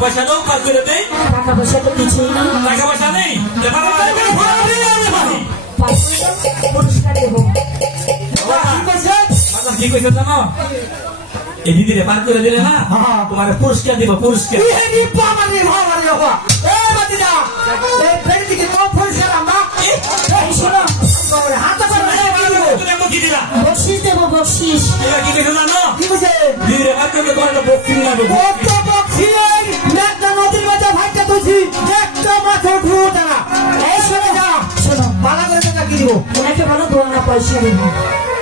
পয়সা দাও কাজ করে দেই টাকা পয়সা তো কিছুই না টাকা পয়সা নেই পুরস্কার দেবো কি কইছো জানো এই দিদিরে পার করে দিলে না তোমার পুরস্কার দিব পুরস্কার বকশিস দেবো বকশিস কি কইছো জানো কি কইছে দিদিরে পার করে তোমার বকশিস না দেবো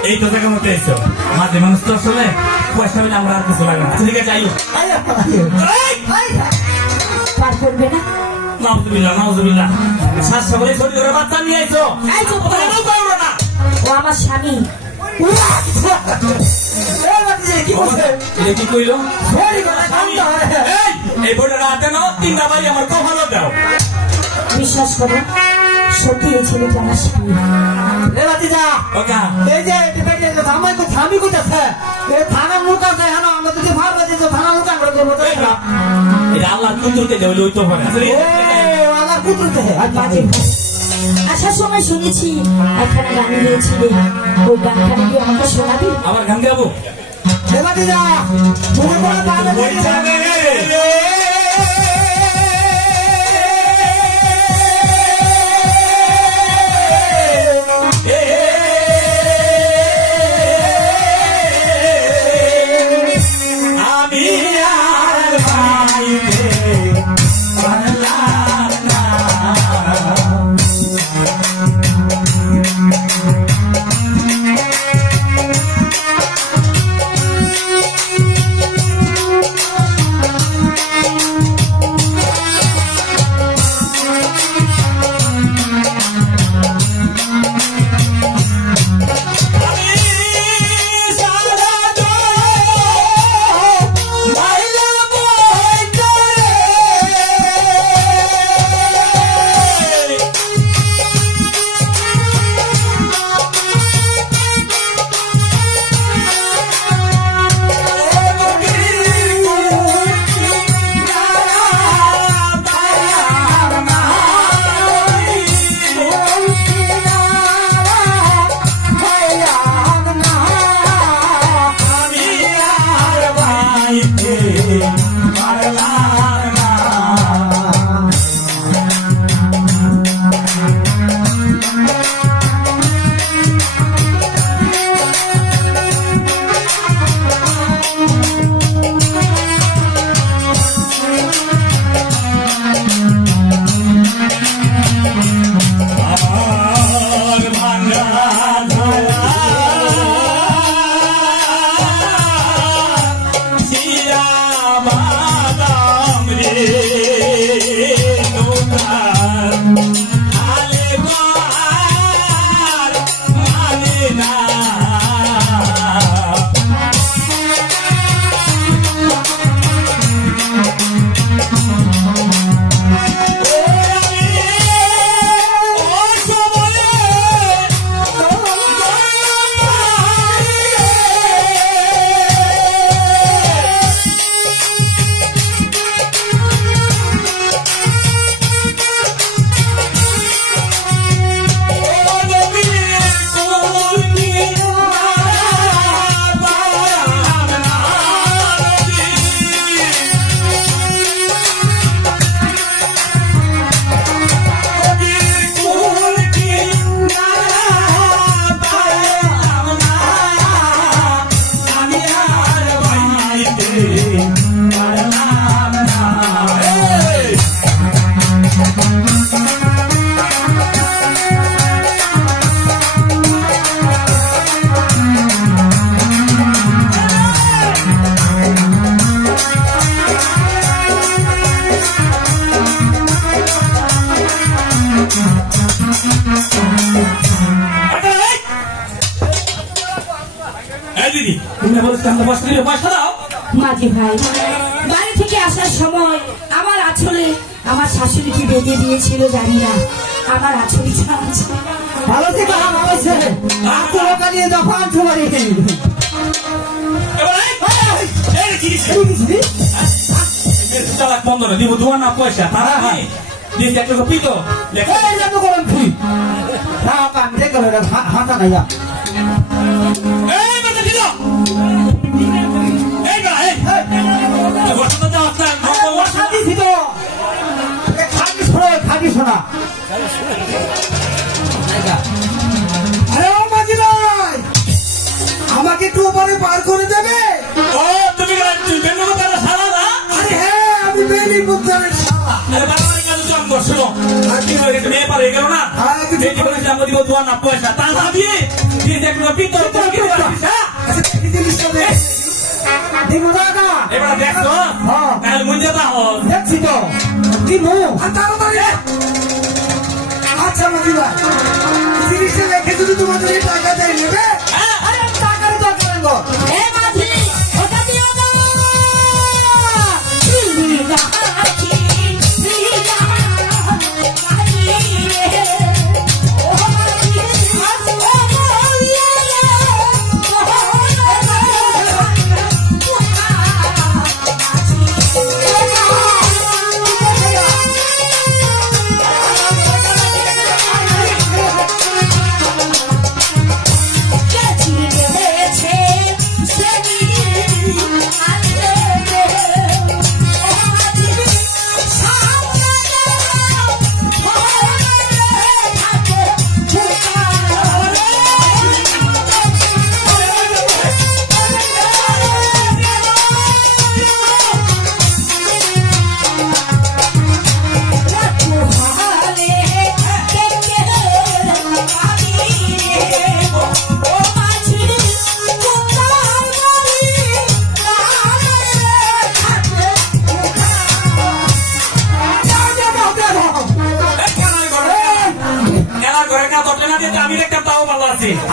এই তো জায়গা মতো এসো মাঝে মানুষ তো আসলে পয়সা পেলে আমরা আর কিছু লাগে না ঠিক আছে পার করবে না নাউজুবিল্লাহ নাউজুবিল্লাহ সাত সকালে ছোট করে বাচ্চা নিয়ে আইছো ও আমার স্বামী কি কইল এই বইটা রাতে নাও তিনটা বাড়ি আমার কখনো দাও বিশ্বাস করো সত্যি এই ছেলেটা আমার স্বামী স্বামী কোথাছে থানা মুখ আছে হ্যাঁ আমরা যদি ভাড়া দিচ্ছ থানা মুখ আমরা দেবো আল্লাহ কুতুরকে দেবো ওই তো ভরে আল্লাহ কুতুরকে আসার সময় শুনেছি একখানে গান গিয়েছিলে ওই গানটা কি আমাকে শোনাবি আবার গান গাবো বলছিলাম পয়সা দাও। মাঝি ভাই বাড়ি থেকে আসার সময় আমার আঁচলে আমার শাশুড়ি কি বেঁধে দিয়েছিল জানি না, আমার আঁচলি আছে। ভালো থেকে আমার ছেলে টাকা নিয়ে দফা আনছো বাড়ি। বন্ধ না দিব তোমার না পয়সা তারা পিতো করেন তুই হাতা নাই খাটি শোনা। আরে ও মাঝি ভাই, আমাকে একটু ওপারে পার করে দেবে? ও তুমি সারা না? আরে হ্যাঁ, আমি বেলি পুত্রের শালা। আরে বাড়ি কাজ জন্ম শোনো মেয়ে পারে গেল না দিব তোমার না পয়সা তা না দিয়ে পিতর এবার দেখছো মুঞ্জে দেখছি তো কি তাড়াতাড়ি। আচ্ছা মাঝি ভাই, জিনিসটা রেখে যদি তোমাদের এই টাকা দেয় নেবে? টাকার দরকার গো।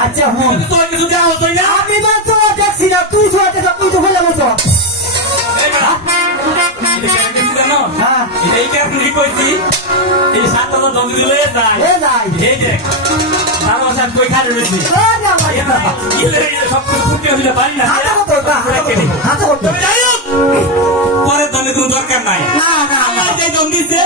আচ্ছা তোর কিছু দেওয়া হতোই না। আমি তো দেখছি না, তুই তুই তো বলে বলছো এই কেমনি কইছি এই 7,000 দম দিলে যায় এই দেখ তার বাসা কই খাড়ে রয়েছি সব কিছু ফুটে হইলে পারি না। পরের দমে কোনো দরকার নাই। আমার যে দম দিচ্ছে